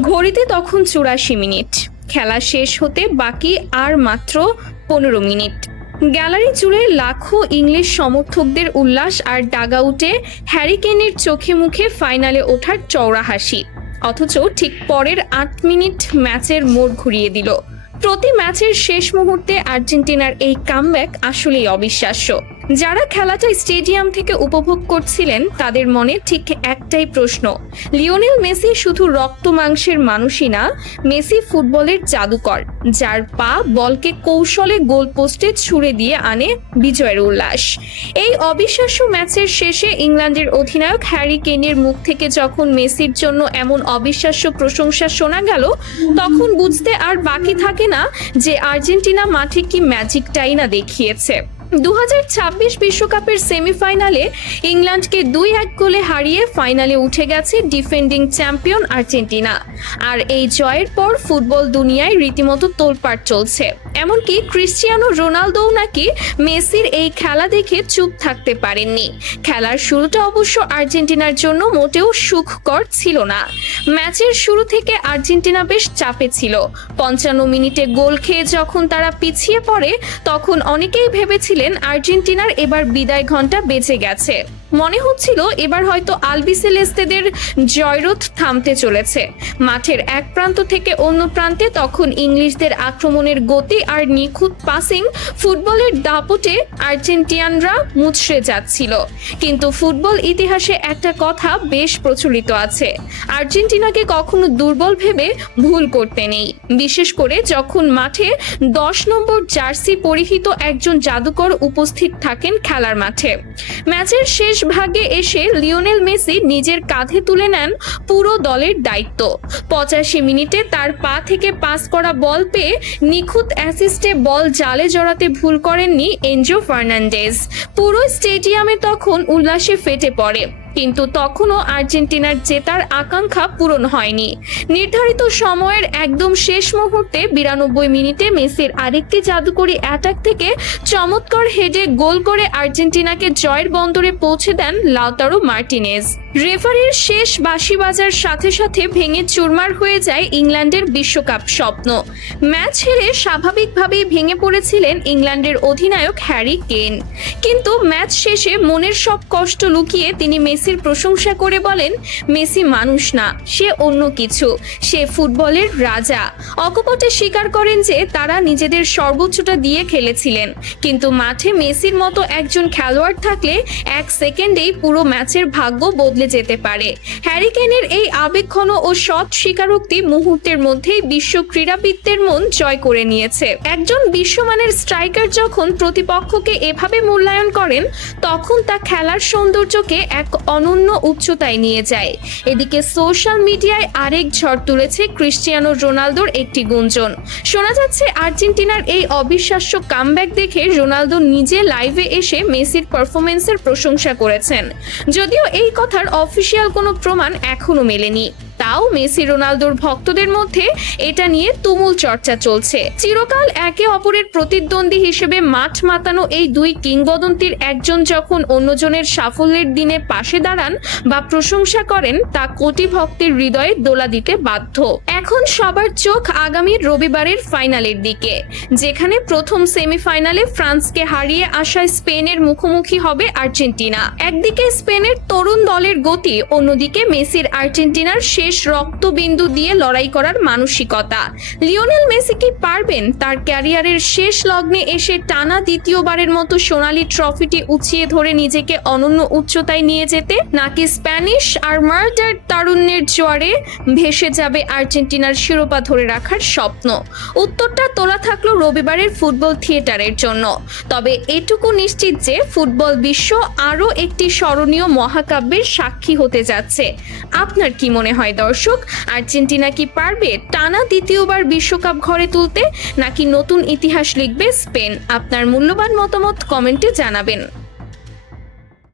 ঘড়িতে তখন ৮৪ মিনিট। খেলা শেষ হতে বাকি আর মাত্র ১৫ মিনিট। গ্যালারি জুড়ে লাখো ইংলিশ সমর্থকদের উল্লাস আর ডাগআউটে হ্যারি কেনের চোখে মুখে ফাইনালে ওঠার চওড়া হাসি। অথচ ঠিক পরের ৮ মিনিট ম্যাচের মোড় ঘুরিয়ে দিল। প্রতি ম্যাচের শেষ মুহূর্তে আর্জেন্টিনার এই কামব্যাক আসলেই অবিশ্বাস্য। যারা খেলাটা স্টেডিয়াম থেকে উপভোগ করছিলেন তাদের মনে ঠিক একটাই প্রশ্ন, লিওনেল মেসি শুধু রক্ত মাংসের মানুষই না, মেসি ফুটবলের জাদুকর, যার পা বলকে কৌশলে গোলপোস্টে ছুড়ে দিয়ে আনে বিজয়ের উল্লাস। এই অবিশ্বাস্য ম্যাচের শেষে ইংল্যান্ডের অধিনায়ক হ্যারি কেনের মুখ থেকে যখন মেসির জন্য এমন অবিশ্বাস্য প্রশংসা শোনা গেল, তখন বুঝতে আর বাকি থাকে না যে আর্জেন্টিনা মাঠে কি ম্যাজিকটাই না দেখিয়েছে। 2026 বিশ্বকাপের সেমিফাইনালে ইংল্যান্ডকে ২-১ গোলে হারিয়ে ফাইনালে উঠে গেছে ডিফেন্ডিং চ্যাম্পিয়ন আর্জেন্টিনা। আর এই জয়ের পর ফুটবল দুনিয়ায় রীতিমতো তোলপাড় চলছে। এমনকি ক্রিস্টিয়ানো রোনালদোও নাকি মেসির এই খেলা দেখে চুপ থাকতে পারেননি। খেলার শুরুটা অবশ্য আর্জেন্টিনার জন্য মোটেও সুখকর ছিল না। ম্যাচের শুরু থেকে আর্জেন্টিনা বেশ চাপে ছিল। ৫৫ মিনিটে গোল খেয়ে যখন তারা পিছিয়ে পড়ে, তখন অনেকেই ভেবেছিলেন আর্জেন্টিনার এবার বিদায় ঘন্টা বেজে গেছে। মনে হচ্ছিল এবার হয়তো আলবিসেলেস্তেদের জয়রথ থামতে চলেছে। মাঠের এক প্রান্ত থেকে অন্য প্রান্তে তখন ইংলিশদের আক্রমণের গতি আর নিখুঁত পাসিং ফুটবলের দাপটে আর্জেন্টিয়ানরা মুচড়ে যাচ্ছিল। কিন্তু ফুটবল ইতিহাসে একটা কথা বেশ প্রচলিত আছে, আর্জেন্টিনাকে কখনো দুর্বল ভেবে ভুল করতে নেই, বিশেষ করে যখন মাঠে ১০ নম্বর জার্সি পরিহিত একজন জাদুকর উপস্থিত থাকেন খেলার মাঠে। ম্যাচের শেষ ভাগে এসে লিওনেল মেসি নিজের কাঁধে তুলে নেন পুরো দলের দায়িত্ব। ৮৫ মিনিটে তার পা থেকে পাস করা বল পেয়ে নিখুঁত অ্যাসিস্টে বল জালে জড়াতে ভুল করেননি এনজো ফার্নান্ডেজ। পুরো স্টেডিয়ামে তখন উল্লাসে ফেটে পড়ে। কিন্তু তখনও আর্জেন্টিনার জেতার আকাঙ্ক্ষা পূরণ হয়নি। নির্ধারিত সময়ের একদম শেষ মুহূর্তে ৯২ মিনিটে মেসির আরেকটি জাদুকরী অ্যাটাক থেকে চমৎকার হেডে গোল করে আর্জেন্টিনাকে জয়ের বন্দরে পৌঁছে দেন লাউতারো মার্টিনেজ। রেফারির শেষ বাঁশি বাজার সাথে সাথে ভেঙে চুরমার হয়ে যায় ইংল্যান্ডের বিশ্বকাপ স্বপ্ন। ম্যাচ হেরে স্বাভাবিকভাবেই ভেঙে পড়েছিলেন ইংল্যান্ডের অধিনায়ক হ্যারি কেন। কিন্তু ম্যাচ শেষে মনের সব কষ্ট লুকিয়ে তিনি মেসির প্রশংসা করে বলেন, মেসি মানুষ না, সে অন্য কিছু, সে ফুটবলের রাজা। অকপটে স্বীকার করেন যে তারা নিজেদের সর্বোচ্চটা দিয়ে খেলেছিলেন, কিন্তু মাঠে মেসির মতো একজন খেলোয়াড় থাকলে এক সেকেন্ডেই পুরো ম্যাচের ভাগ্য বদলে যেতে পারে। হ্যারি কেনের এই আবেগঘন ও সৎ স্বীকারোক্তি মুহূর্তের মধ্যেই বিশ্ব ক্রীড়াবিদদের মন জয় করে নিয়েছে। একজন বিশ্বমানের স্ট্রাইকার যখন প্রতিপক্ষকে এভাবে মূল্যায়ন করেন, তখন তা খেলার সৌন্দর্যকে এক অনন্য উচ্চতায় নিয়ে যায়। এদিকে সোশ্যাল মিডিয়ায় আরেক ঝড় তুলেছে ক্রিস্টিয়ানো রোনালদোর একটি গুঞ্জন। শোনা যাচ্ছে আর্জেন্টিনার এই অবিশ্বাস্য কামব্যাক দেখে রোনালদো নিজে লাইভে এসে মেসির পারফরমেন্সের প্রশংসা করেছেন। যদিও এই কথার অফিসিয়াল কোনো প্রমাণ এখনো মেলেনি, তাও মেসি রোনালদোর ভক্তদের মধ্যে এটা নিয়ে তুমুল চর্চা চলছে। চিরকাল একে অপরের প্রতিদ্বন্দ্বী হিসেবে মাঠ মাতানো এই দুই কিংবদন্তির একজন যখন অন্যজনের সাফল্যের দিনে পাশে দাঁড়ান বা প্রশংসা করেন, তা কোটি ভক্তের হৃদয়ে দোলা দিতে বাধ্য। এখন সবার চোখ আগামী রবিবারের ফাইনালের দিকে, যেখানে প্রথম সেমিফাইনালে ফ্রান্সকে হারিয়ে আসা স্পেনের মুখোমুখি হবে আর্জেন্টিনা। একদিকে স্পেনের তরুণ দলের গতি, অন্যদিকে মেসির আর্জেন্টিনার শেষ রক্তবিন্দু দিয়ে লড়াই করার মানসিকতা। লিওনেল মেসি কি পারবেন তার ক্যারিয়ারের শেষ লগ্নে এসে টানা দ্বিতীয়বারের মতো সোনালী ট্রফিটি উঁচিয়ে ধরে নিজেকে অনন্য উচ্চতায় নিয়ে যেতে, নাকি স্প্যানিশ আর মার্ডার তারুণ্যের জোয়ারে ভেসে যাবে আর্জেন্টিনার শিরোপা ধরে রাখার স্বপ্ন? উত্তরটা তোলা থাকলো রবিবারের ফুটবল থিয়েটারের জন্য। তবে এটুকু নিশ্চিত যে ফুটবল বিশ্ব আরও একটি স্মরণীয় মহাকাব্যের সাক্ষী হতে যাচ্ছে। আপনার কি মনে হয় দর্শক, আর্জেন্টিনা কি পারবে টানা দ্বিতীয়বার বিশ্বকাপ ঘরে তুলতে, নাকি নতুন ইতিহাস লিখবে স্পেন? আপনার মূল্যবান মতামত কমেন্টে জানাবেন।